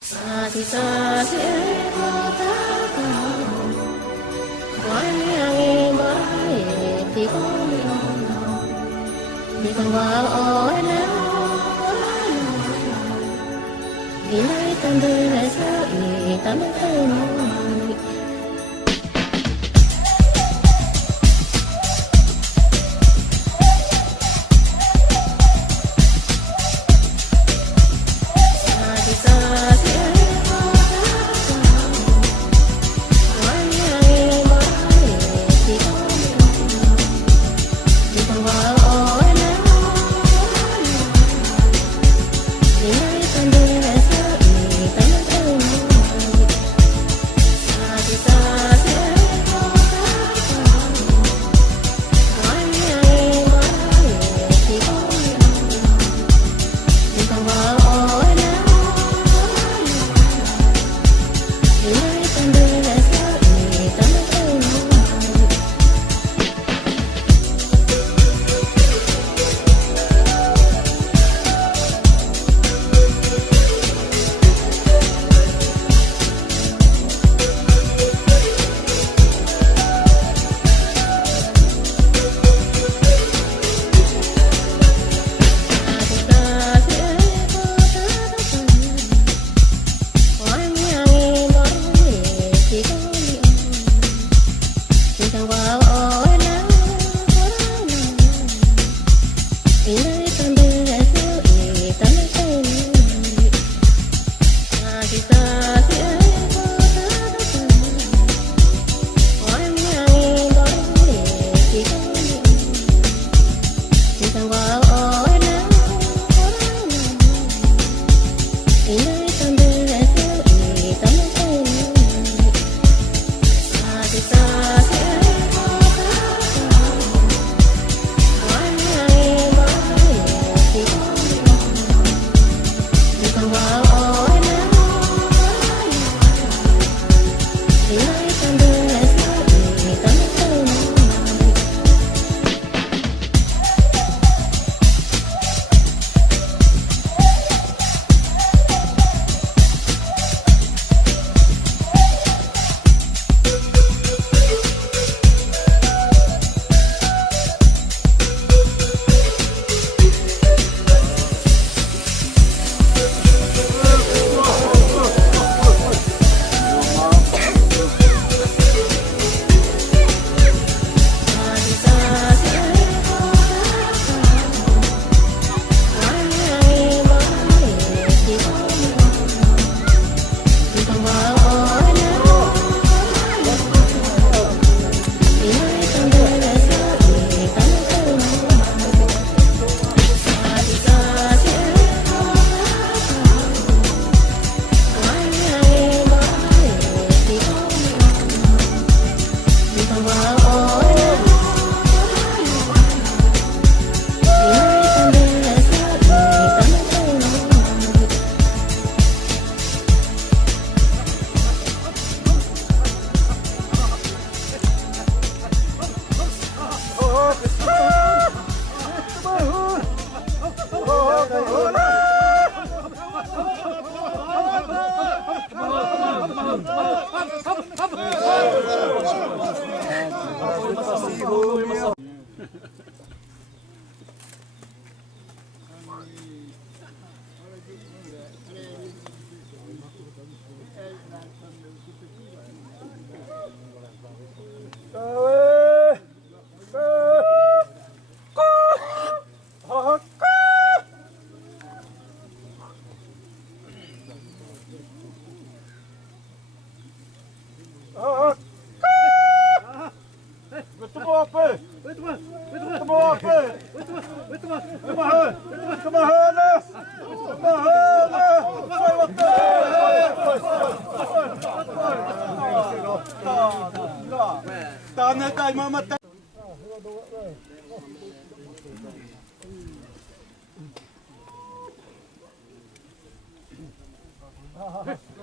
thì xa sẽ có ta cả quán ngang mãi thì có nhau thì còn vào ôi nào vì nay tâm đời lại sao ý ta mới thấy nỗi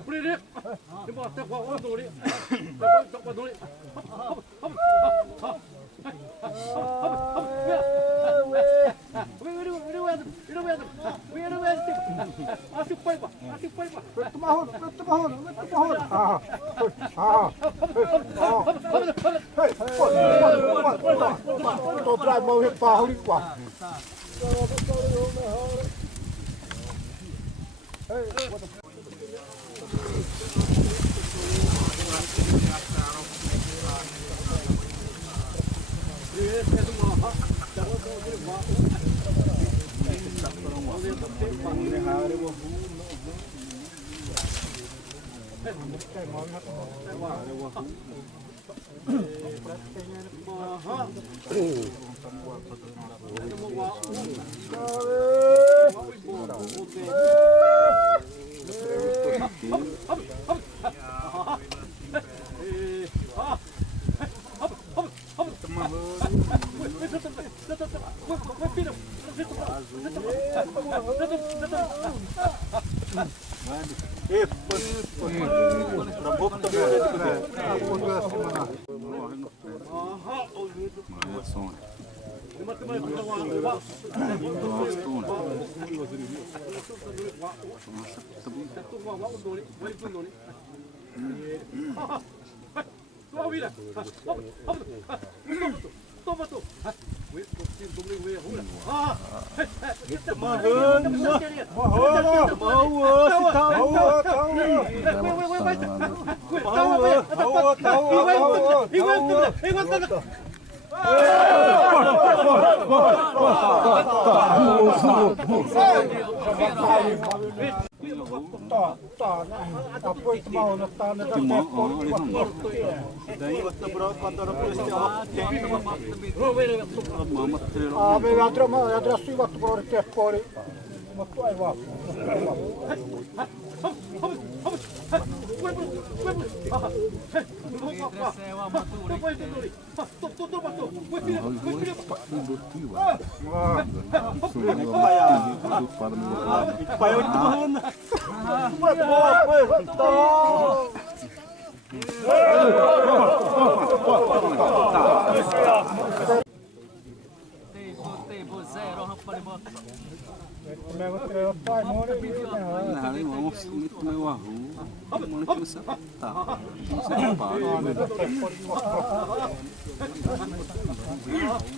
Beri dia. Dia tak kuat orang tu dia. Tak kuat tu dia. Hop hop hop. Tô traz mão para ali qua.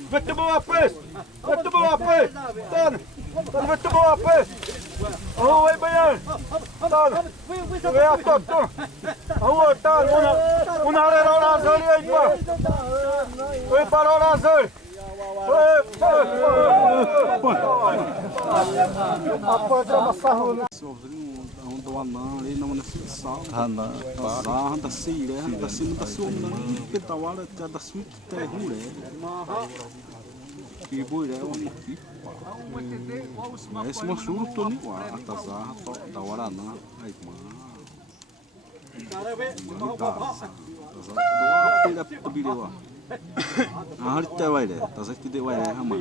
Vete boa pes! Vete boa pes! Tan! Tan vete boa pes! Oh, vai banhar! Tan! Vai a toto! Oh, tan! Una hora razão aí, pá! Vai para a razão! Apa drama sahur. Doanan ali naman sa hana handa sile handa sin tasum nan pitawala ta sweet te hure ibu re on pipa es mo surto ni wa ataza to tawarana ai ma pila pibiwa ahar te waire tasa ki de waire hama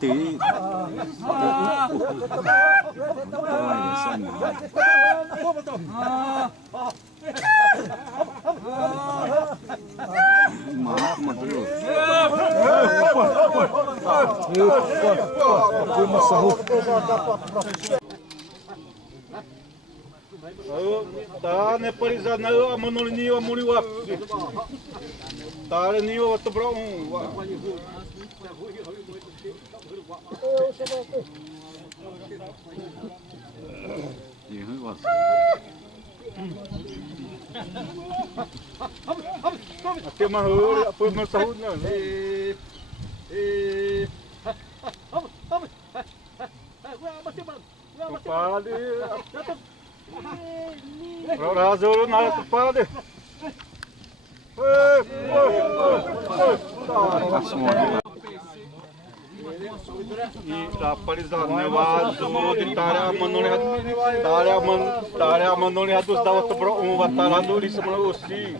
te Tá nepalizado na manolininho amuriwa. Tá ninho outro bro Aqui uma rua, foi meu saúde não. Padre. Razor na padre. E rapazizado, né? O azul de tarefa manolha dos dava um batalhador isso para você.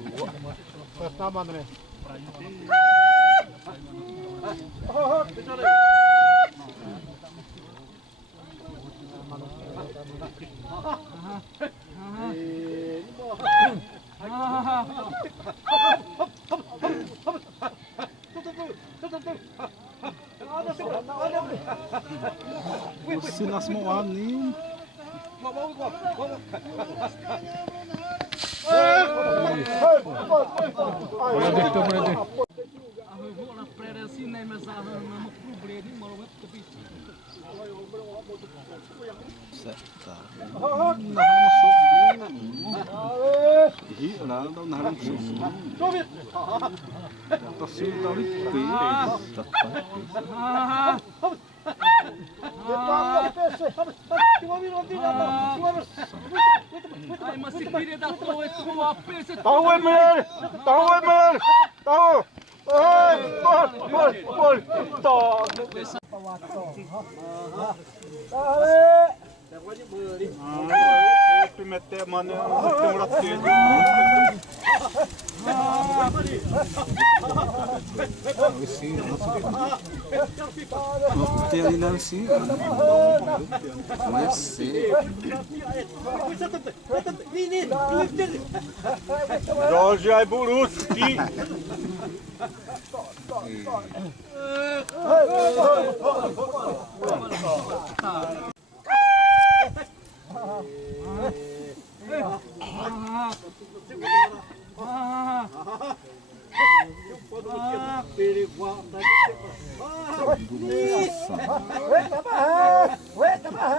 Tá mandando, né? sila semua ni. Tahu Emil, tahu Emil, tahu. Pol. Primete mana tengok Jorge Aiburuski.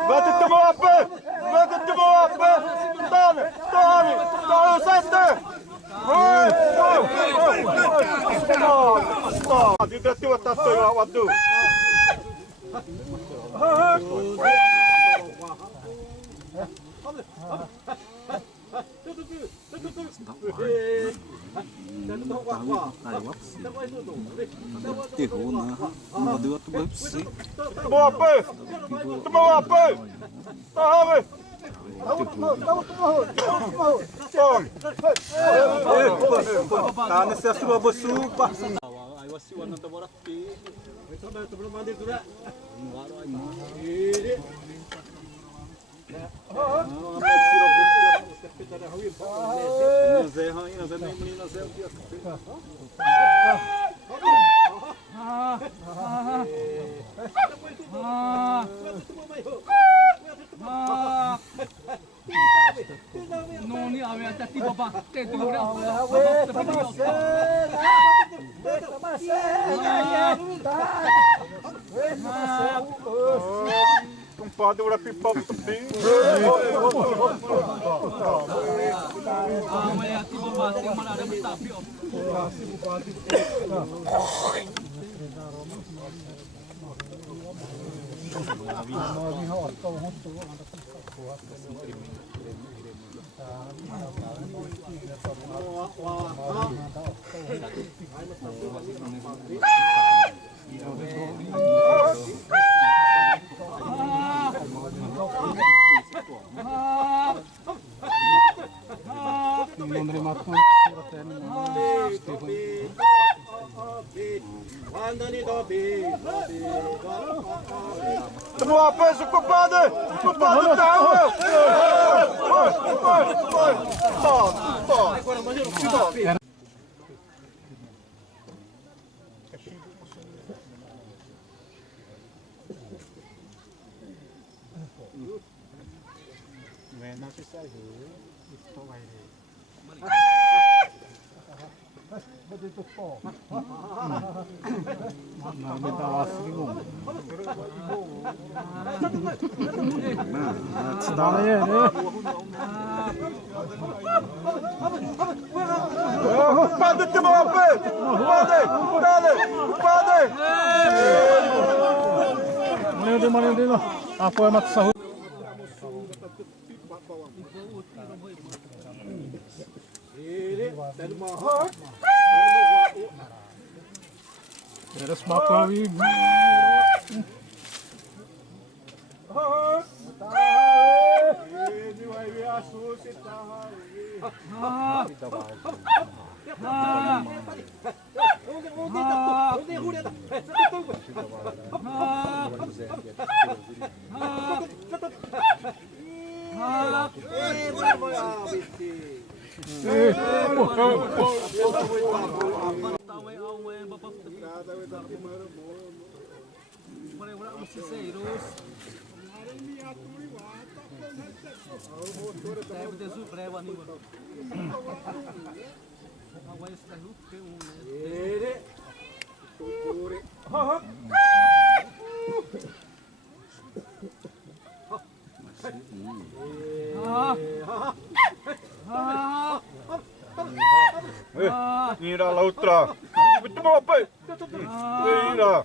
Bate temo apa? Tahu satu. Tidak tiba tato waktu. Temo apa? Tahu. Karena saya sudah bersumpah. Noni awet tadi bapa, tadi berapa? Compadre, ora pipa também. Amanhã ati bapa, tem mana ada bertapi. Temo apa, compadre? Compadre tahu. Padre, temo apa? Padre. Mana dia? Apa yang mak sahut? Terus makawi. Mira la otra. Vete para abajo. Mira.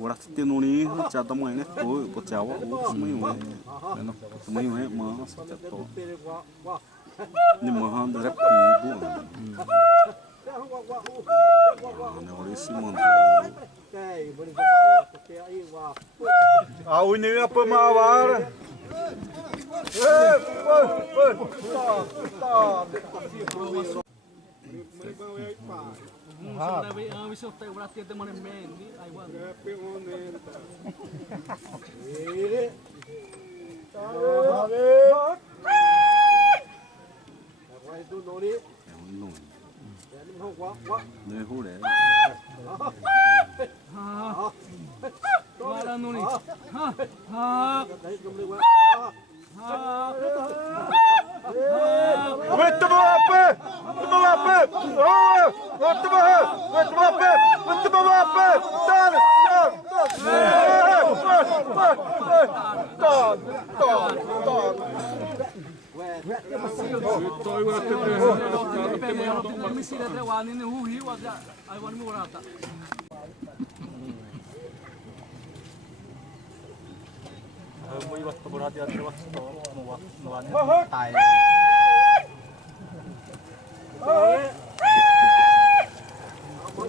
Ora te nuni cha ta mai ne ko cha wa o mai we no mai we ma sa cha to ni ma han da pi bu ne ora si mon a uni apa mawar ne hu le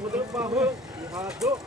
Vete para abajo.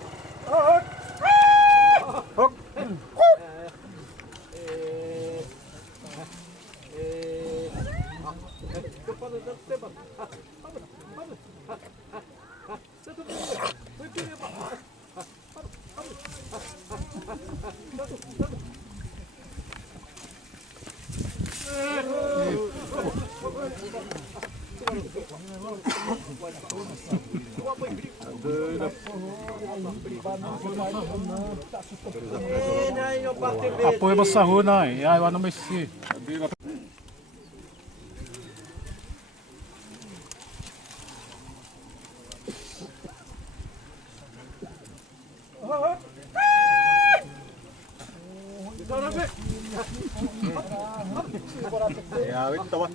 Apoio masahuna nai, ai wana mesi. Ya, vete para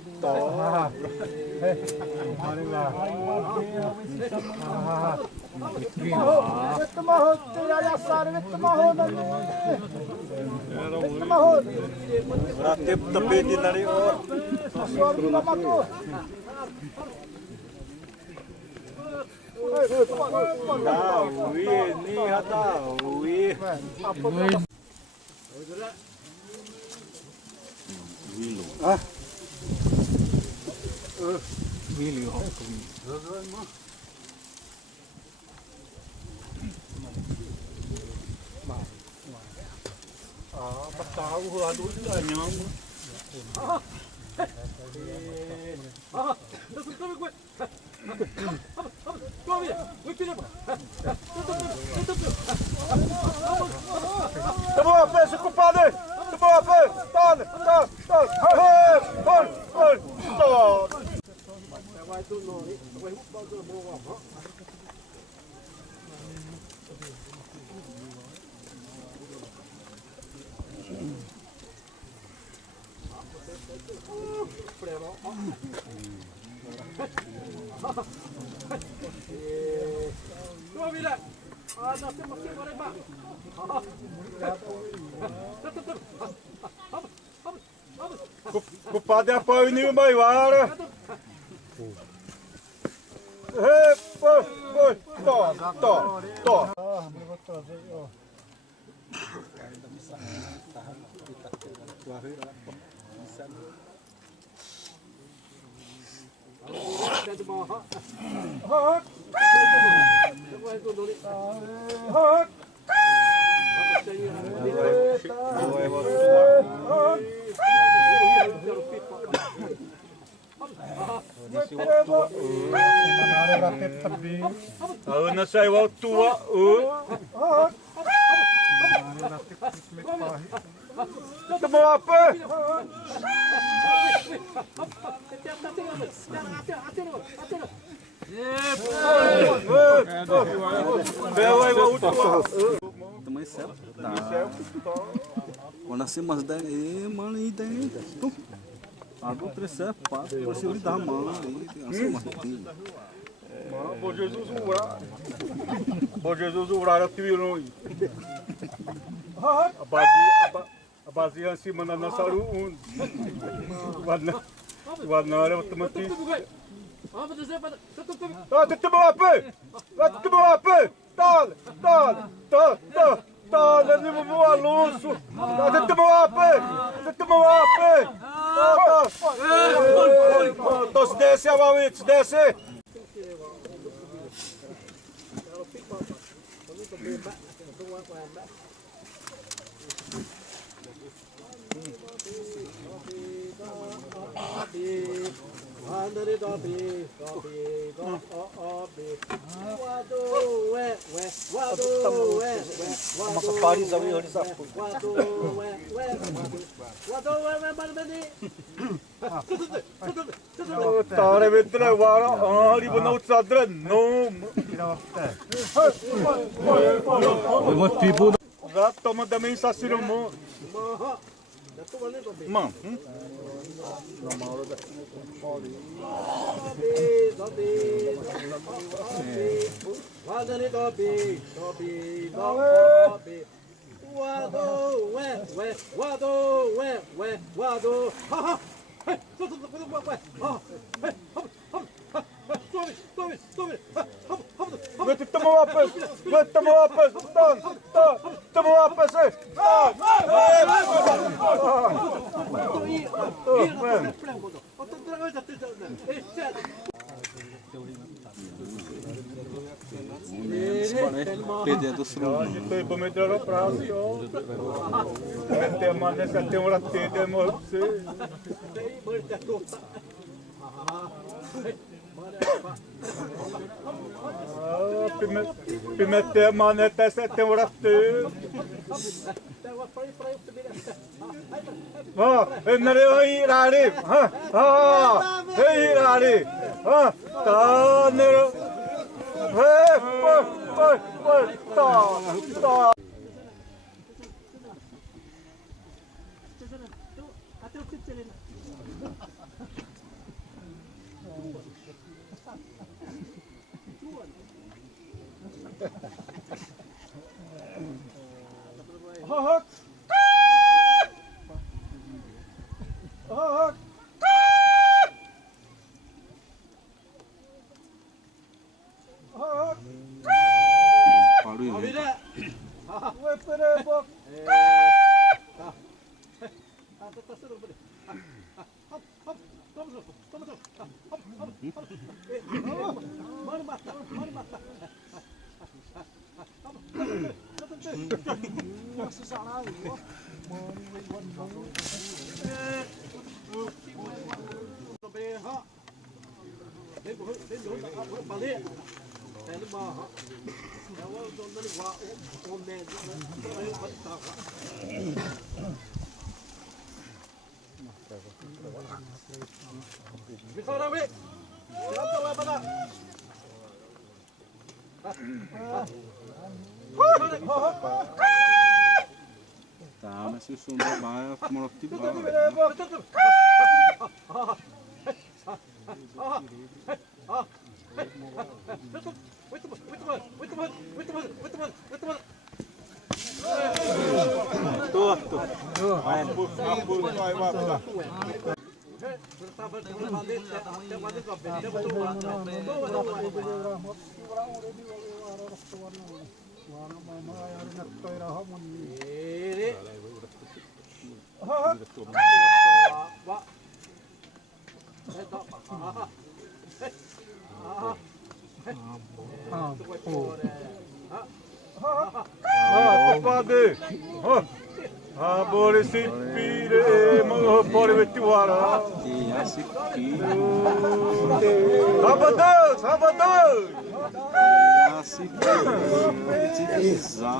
Ratip tepi di nari or. Tahu ini tahu ini. Tahu aduh nyam. Tamo a pé, compadre. Tamo a pé. Tone. Compadre, apoio o Maiara. Tô. Na sai wa tua temo apa Também certo. Tá. Quando assim, mas daí, mano, e daí, tu. Água crescer, pá, você lhe dá a mão aí, assim, mas tem. Bom Jesus urar a tiviro a base em cima na nossa rua warna ada otomatis temo apa tal ni mau Alonso temo apa tos desce a Maurício desce. Makapari sa iyo sa po. Tare betre wara ari banau sadra no. Rat toma também sasiro mo. Mam. Perdendo o Estou para meter o prazo. Até amanhã tem uma tenda você. Pimeter maneta essa tem uma tenda. Nere irari. Irari. Tá nere. Tá. Tá, mas se o som da baia, como ela te Oh. Ah, boleh sipi deh, mau boleh bertuara. Iya sih. Sabar tu. Iya sih. Bisa.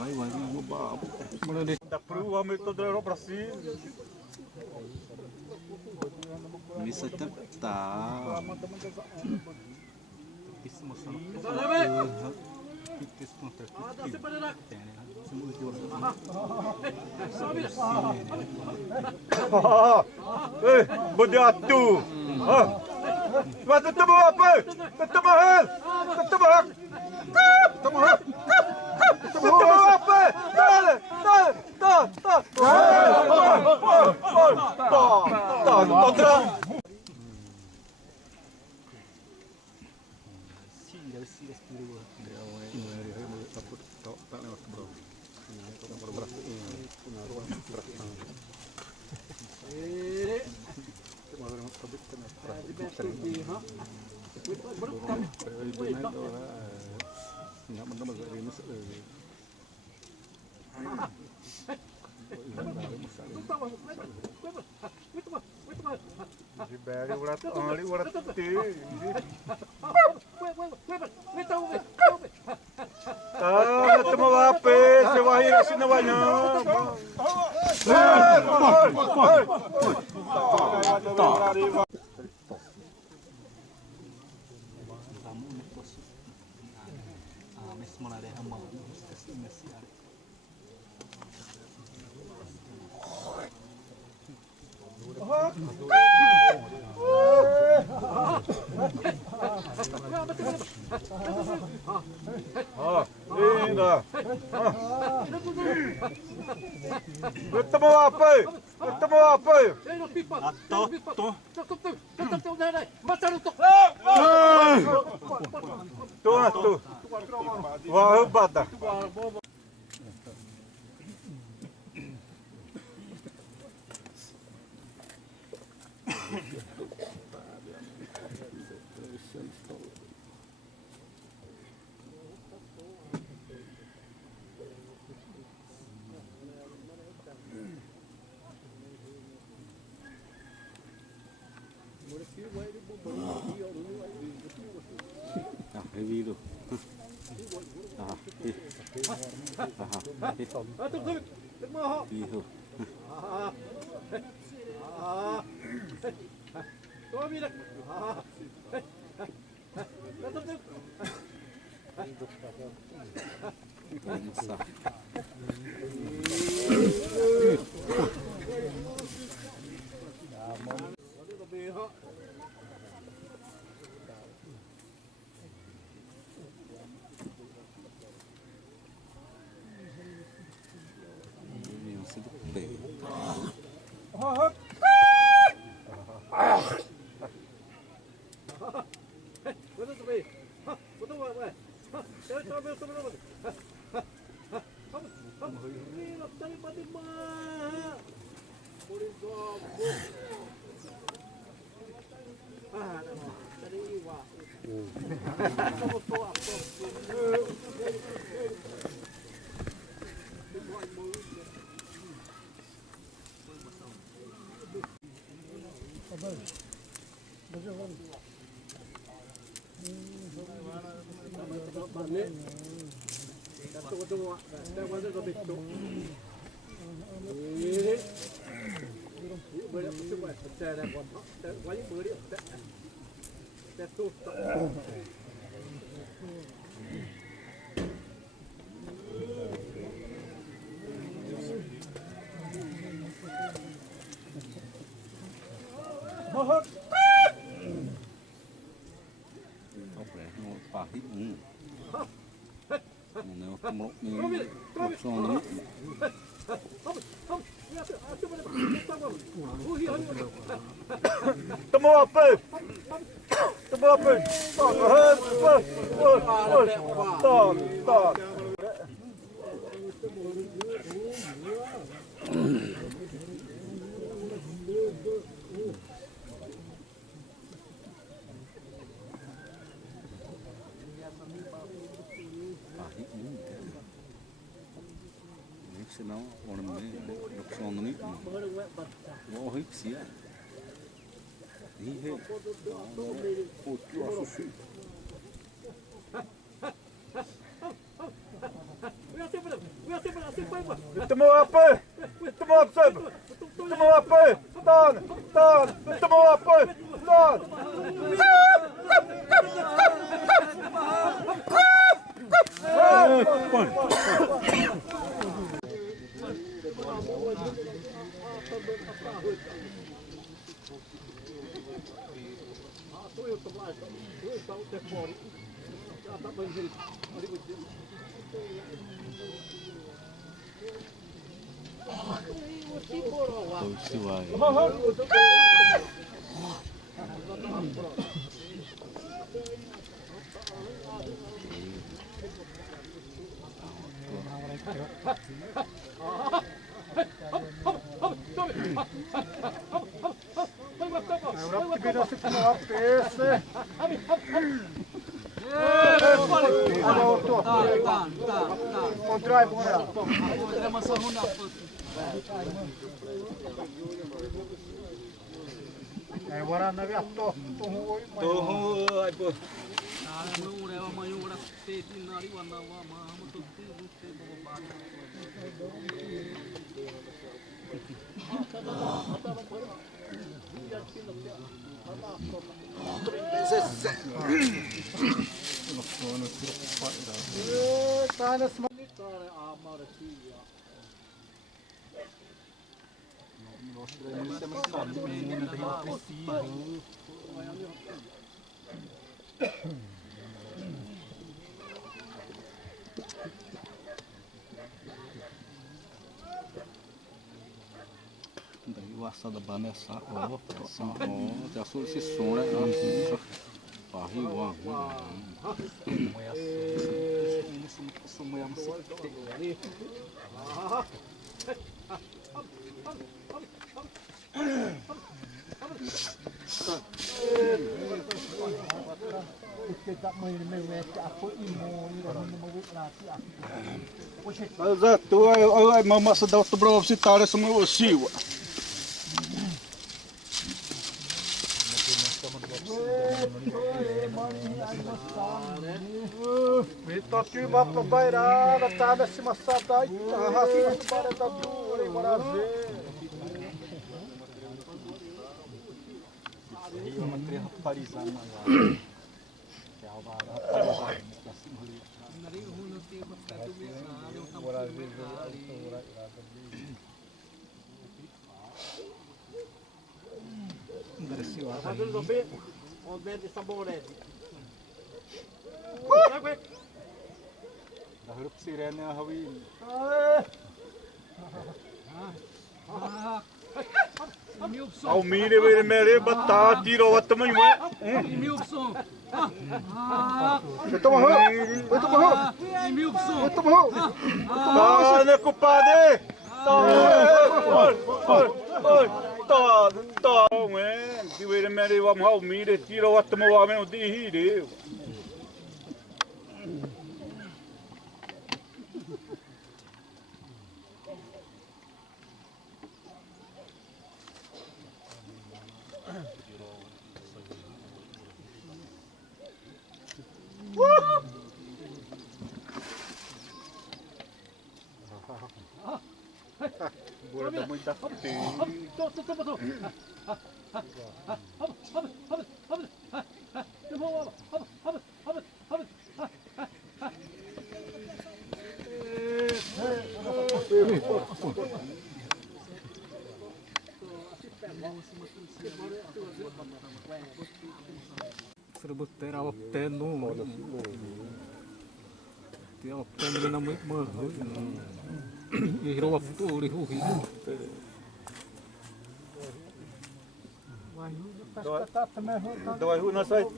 Ai, vai no babo. Tak perlu ambil tu dari operasi. Bisa tentar. Isso mostrando. Berjatuh. Masa temu apa? Temu hal. Temu hak. Temu hak. Temu apa? Tak. Diberi urat oli urat ti. Temu apa? Sewahir sinawanya. Linda. Bertemu apa? Bertemu apa? Tu. Wah, hebat dah. Heavy tu. Iho. Bisa. Ini masih gede. nó phá hít nếu không một mình một son nữa Tamo apa? Tamo apa? Ton. senão orang ni dokson ni wah hip sia ni he putu asusu Tamo apa? Tamo apa? Ton. Tamo apa? Ton. assada banessa já sou esse som né nossa barri uang Exato, ai mama sedau tu bro si tare semua usiwa. Mito ki bapa baira da tada si masata hasi para da tu ore maraze. Iyo menteri Parizan ya. Dah hidup sirene hawin. Au mire vere mere bata tiro wat mai me. Milson. Betul mah. Milson. Betul mah. Tá, compadre. Tá, man. Di vere mere wam hau mire tiro wat mo wa men di hire. Boleh muita peti. Serbuter awak tenu. Dia awak tenu nama mah. Hiro waktu lihu hiu. Давай на сайт.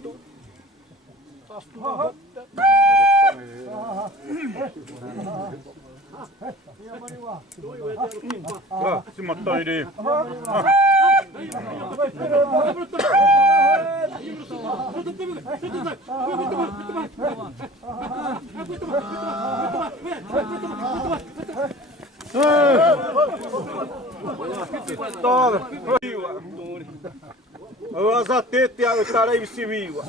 Cima tadi. As atete a estar aí civil.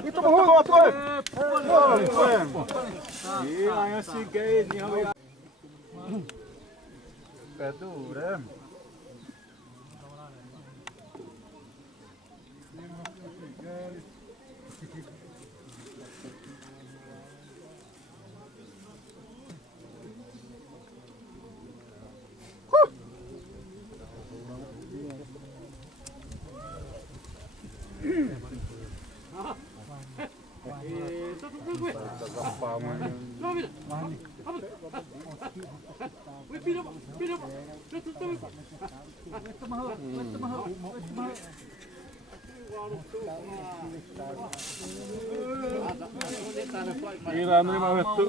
Itu mahal apa? Iya, yang si gay ni hawa. Pedura. Kira ni mau itu.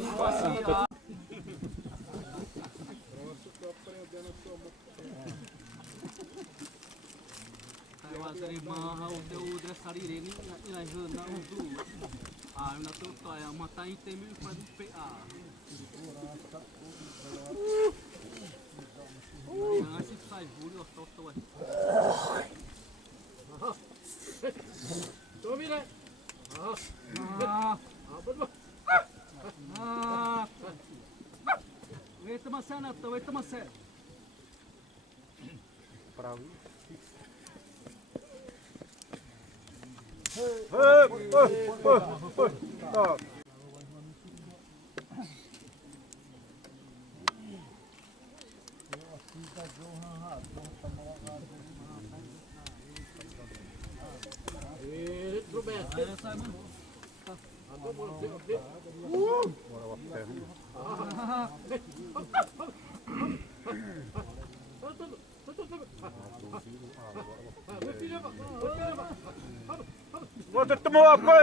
Tetemu apa?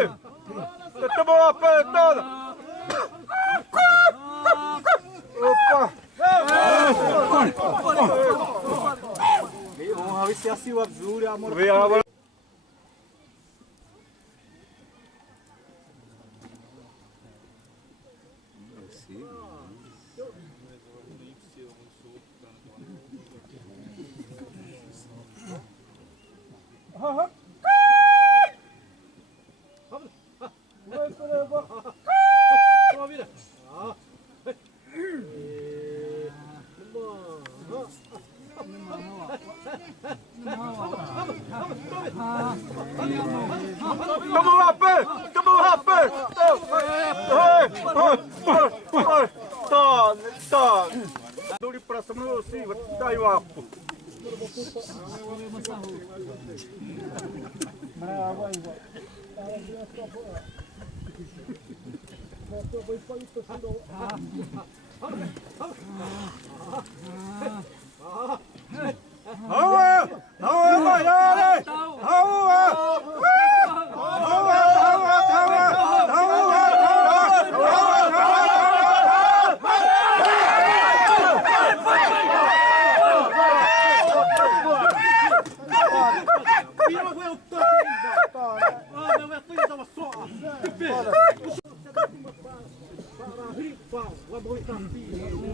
Tetemu apa itu? Opa! Vamos ver se assim o azul e a amor. Duri para semua sih, dah iwapu.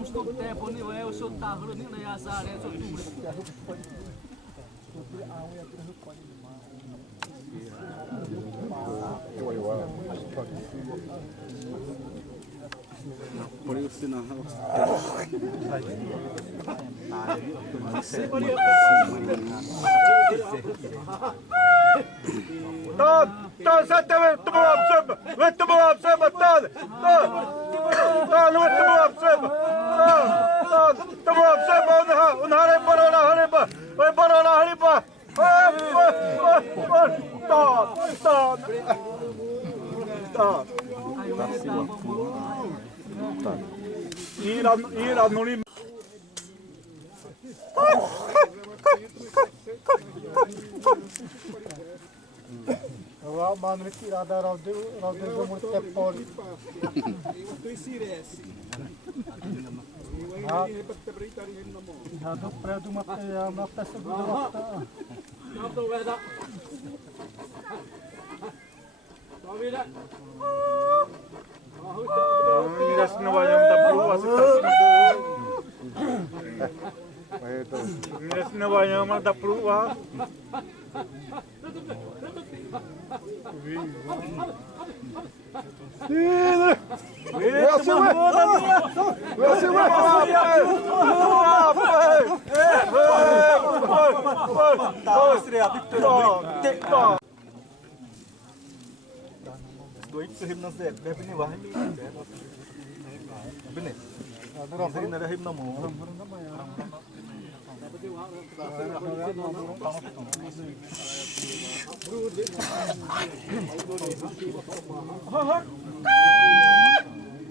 Stop tempo ni eu sou tá ni na asa ne so tu. Por isso não. Tan sätter vi inte på absömmen! Vi inte på absömmen! Tan! Vi inte på absömmen! Tan! Inte på absömmen! Hon har en bara, han är bara! Han är bara, han är bara! Tan! Tan! Iran nuli. Man ritirada Raudeu muito poli. Já do prédio uma peça do Mitäs ne vaan mitä puhua sitten? Mitäs ne vaan mitä puhua? Doit sahib na se bebe ni wahi mi bene adura sahib na rahib na mo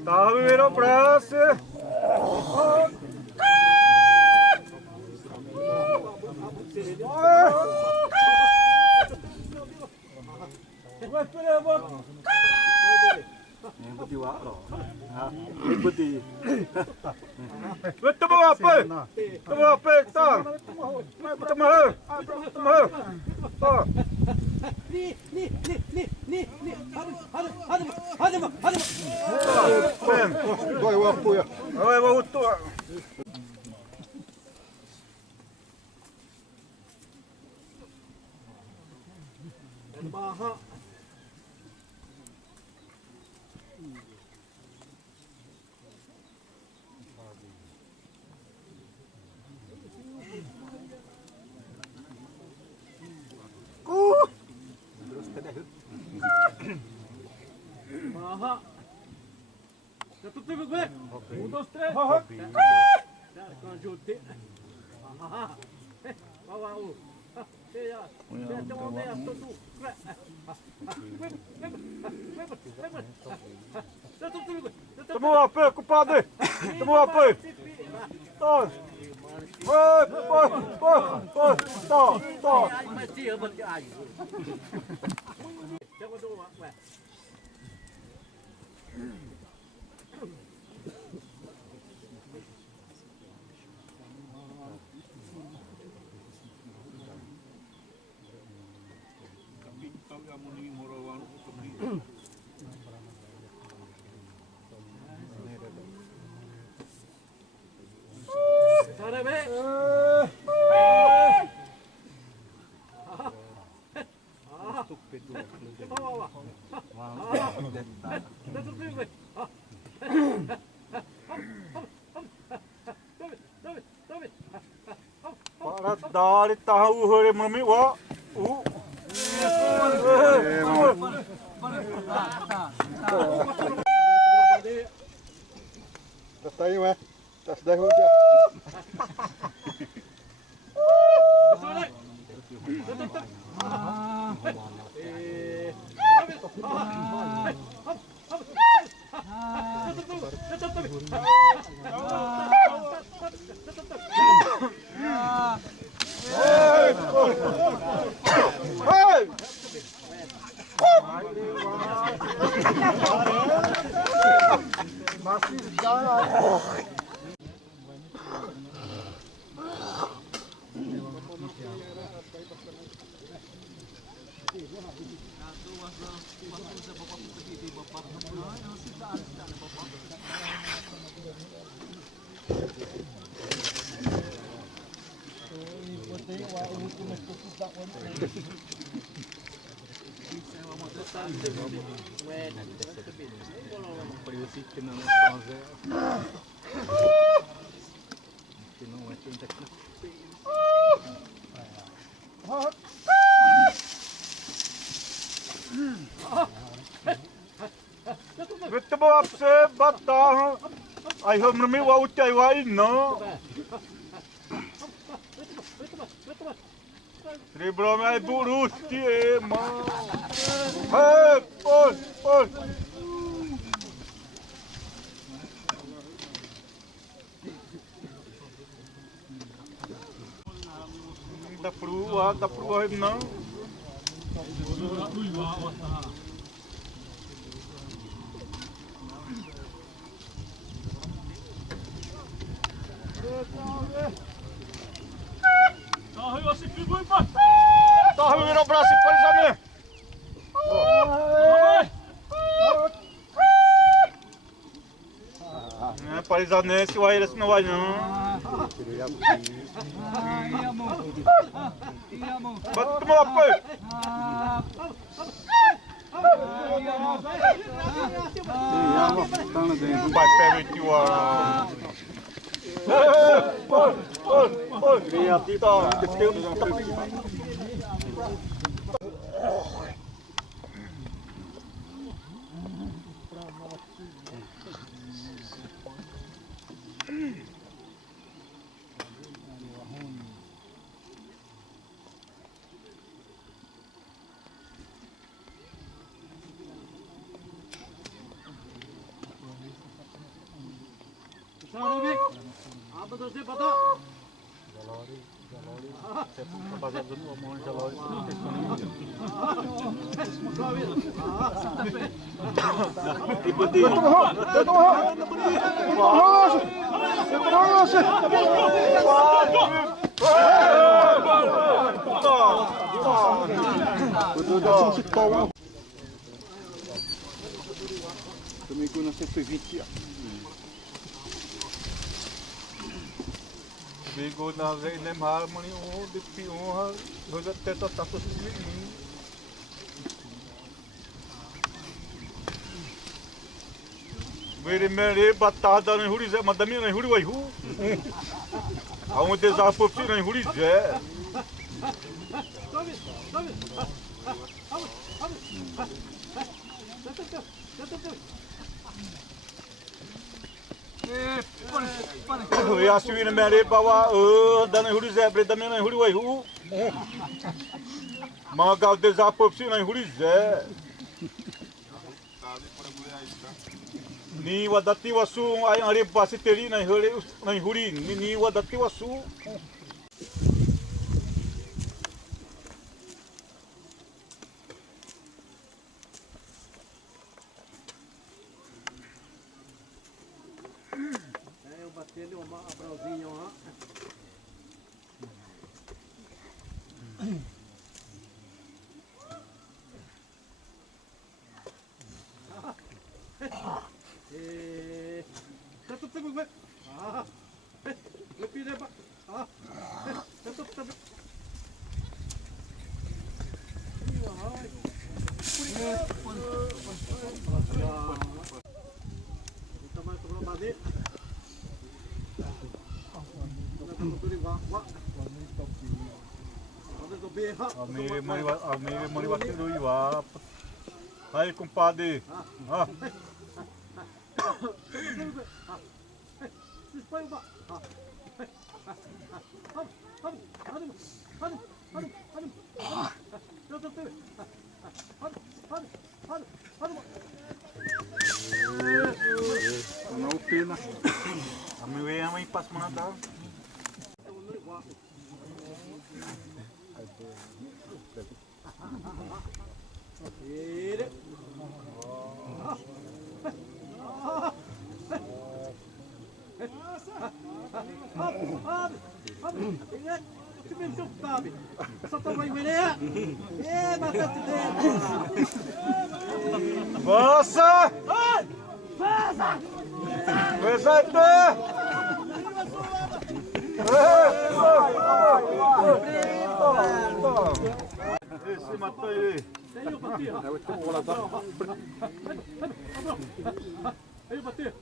Tahu मेरो प्रयास Betul apa? Betul apa? Tang. Betul mah. Mah. Tang. Ben. doi wapuja Oi, vou uttua. Tamo apa, compadre? Tamo apa? Tol. Tol. Para dari tahu hari mami wa. tas tayo tas dahulu dia masih jalan Betul apa batah? Ayah mermi wa ucai wa ino. Ribro mai burus tie ma. Hei, pon. Tak perlu ino. Tahu wiro berasi palisane. Palisane si wairas na wanyo. Ba't mo apa? Vai permitir o Apa tu sih patah? Domingo não sei se foi 20 anos. Bigo na vez nem mal mani de pion hoje até tá possível. Mere batada nem huri madami nem huri vai hu. Aonde já popsi nem huri je. Ya suwi mere bawa dan huri zebre dan nem huri vai hu. Magal de já popsi nem huri je. Ni wadati wasu ay ari basiteri nem huri ni wadati wasu. Batendo uma abrauzinha lá. Tetap tebak gue. Lebih deh pak. Tetap tebak. Kita main sebelum balik. Amigo mani batendo iwa. Aí compadre. Ah. Não pena. Amigo é mãe passa mandar. Ingat, cuma sabi. Satu main mana? Mata tu deh. Avança! Pesa itu! Esse matou ele. Ayo bater.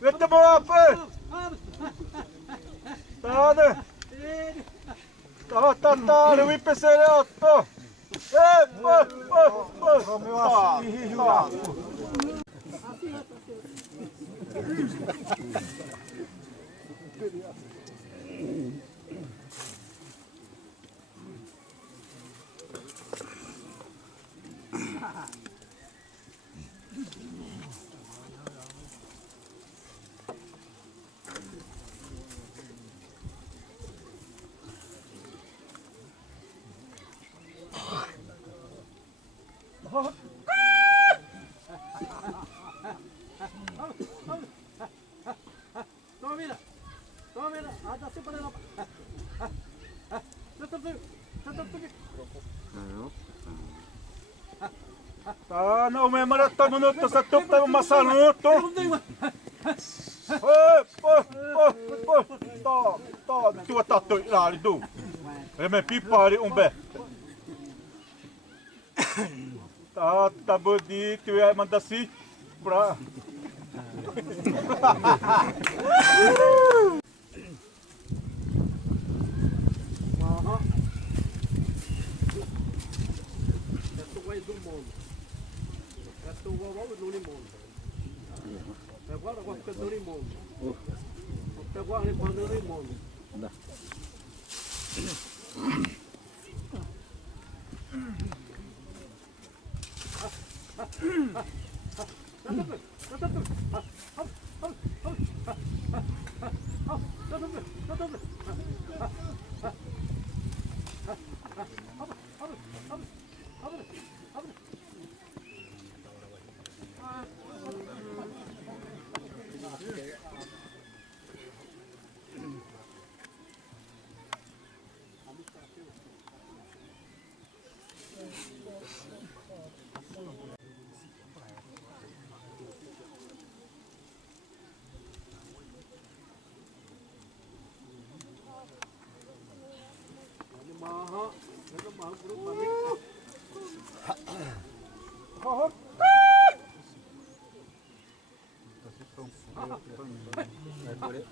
Vete bawa apa? Tá, eu me pensei tô. Tá, não, mas tá no outro, só tô para maçaruto. Tua tato lá do. É me pipare bé. Tá bonito, tu ia mandar assim pra.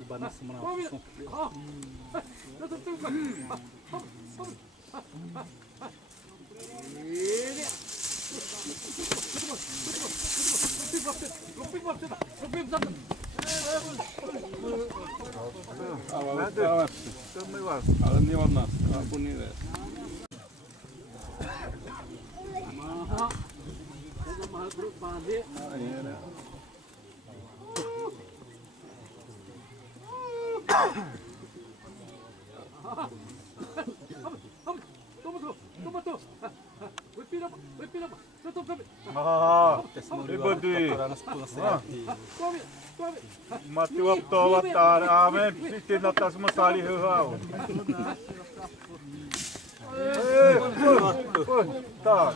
Iba na semana. Mati waktu watar, amen. Piti natas masali hau. Tá.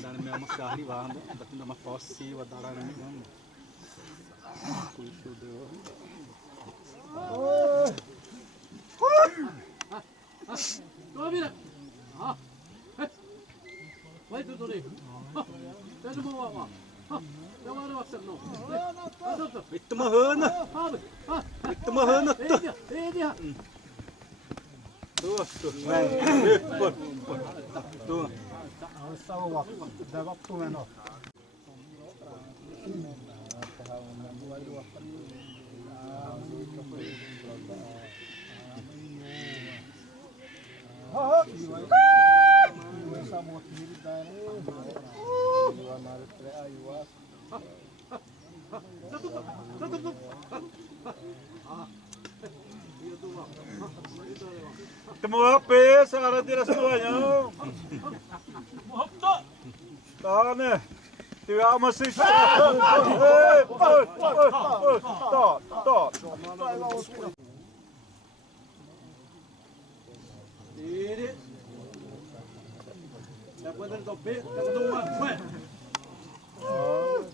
Dan memang sehari wah, tapi nama posi wadaran ini memang. Kuisu deh. Tuh bila, Vai tudo ali. Pega uma lá. Não era você não. Itu mah heuna. Itu mah heuna tuh. Tuh. Tuh. Udah waktu meno. Temu apa sekarang tidak semuanya? Tahan nih. Tidak masih. Ini. Dapat dari topi, dapat rumah.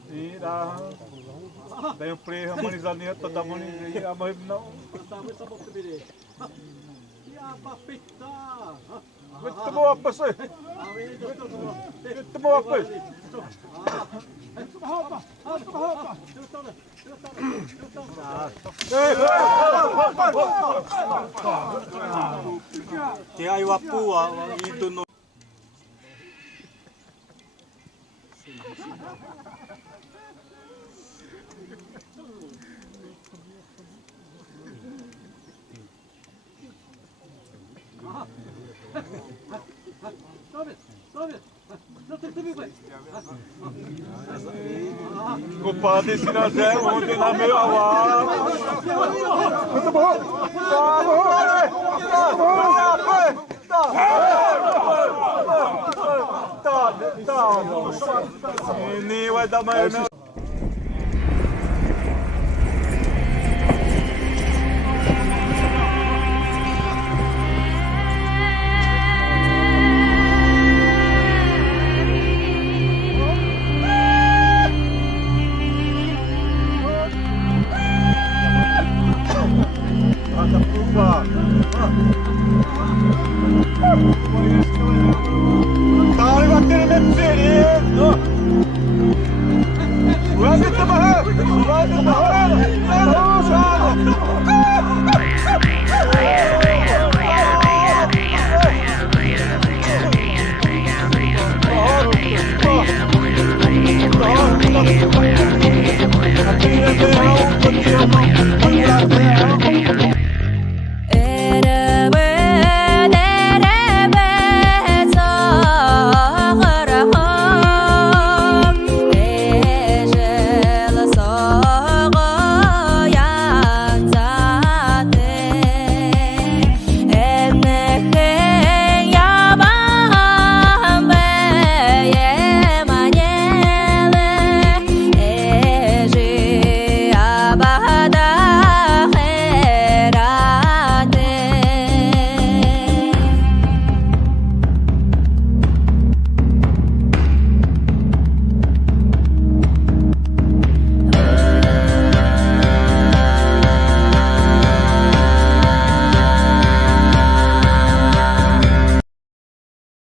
Tidak. Tem play harmonizadinha toda harmonizada, a mãe não. Tá, mas só vou pedir. E a papita? Muito boa, pessoal. Muito boa, pessoal. Que aí o apua itu no. Compadre, se nós é ontem na meio awal. Muito bom. Tá. Ini vai dar mais.